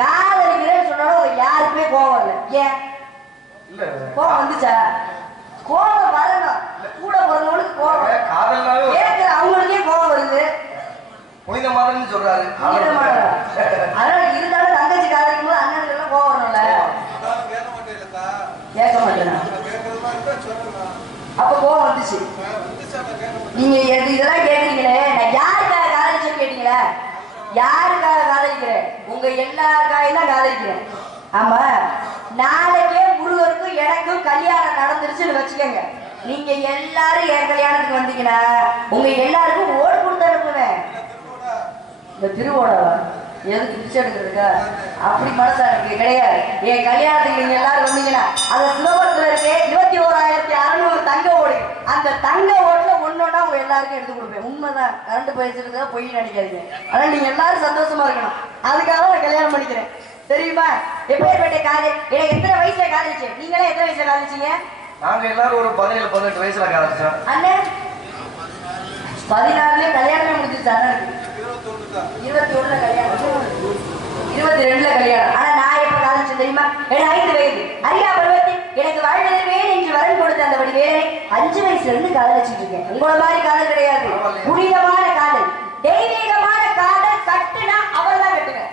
காதலிக்கிறேன்னு சொன்னாலும் யாருக்குமே கோவம் வரல. ஏன் கோவம் வந்துச்சா? கோவம் வரணும். கூட பிறந்தவங்களுக்கு கோவம் கேட்கிற அவங்களுக்கே கோவம் வருது. புனிதமானு சொல்றாரு. அதனால இருந்தாலும் தங்கச்சி காதலிக்கும் போது அண்ணனுக்கு எல்லாம் கோவம் வரணும்ல. கேட்க மாட்டேன். அப்ப கோவம் வந்துச்சு. நீங்க இதெல்லாம் கேட்டீங்களே, நான் யாருக்காக காதலிச்சேன்னு கேட்டீங்களா? யாருக்காக காதலிக்கிறேன்? உங்க எல்லாருக்காக தான் காதலிக்கிறேன். ஆமா, நாளைக்கே முருகருக்கும் எனக்கும் கல்யாணம் நடந்துருச்சுன்னு வச்சுக்கோங்க. நீங்க எல்லாரும் என் கல்யாணத்துக்கு வந்தீங்கன்னா உங்க எல்லாருக்கும் ஓடு கொடுத்து அனுப்புவேன். இந்த திருவோடவா எதுக்கு பிச்சை எடுக்கிறதுக்கா? அப்படி மனசா எனக்கு கிடையாது. என் கல்யாணத்துக்கு நீங்க எல்லாரும் வந்தீங்கன்னா அந்த சிலோகத்துல இருக்கே 21,600 தங்க ஓடு, அந்த தங்க ஓட்டுல ஒன்னொன்னா உங்க எல்லாருக்கும் எடுத்து கொடுப்பேன். உண்மைதான், கரண்ட் போயிடுச்சுருந்தா பொய் நினைக்காதீங்க. ஆனா நீங்க எல்லாரும் சந்தோஷமா இருக்கணும். அதுக்காக நான் கல்யாணம் பண்ணிக்கிறேன். தெரியுமா? எப்பேற்பட்ட காதல். எனக்கு எத்தனை வயசுல காதலிச்சு? நீங்களே எத்தனை வயசுல காதலிச்சீங்க? நாங்க எல்லாரும் ஒரு 17-18 வயசுல காதலிச்சோம். அண்ணன் 16லயே கல்யாணமே முடிஞ்சிருச்சு. அண்ணனுக்கு 21ல கல்யாணம், 22ல கல்யாணம். ஆனா நான் எப்ப காதலிச்சேன் தெரியுமா? எனக்கு 5 வயது. அறியா பருவத்தில் எனக்கு வாழ்வதற்கே என்று வரன் கொடுத்த அந்த படி வேலை 5 வயசுல இருந்து காதலிச்சுட்டு இருக்கேன். உங்கள மாதிரி காதல் கிடையாது. புனிதமான காதல், தெய்வீகமான காதல். கட்டுனா அவர்தான் கட்டுவேன்.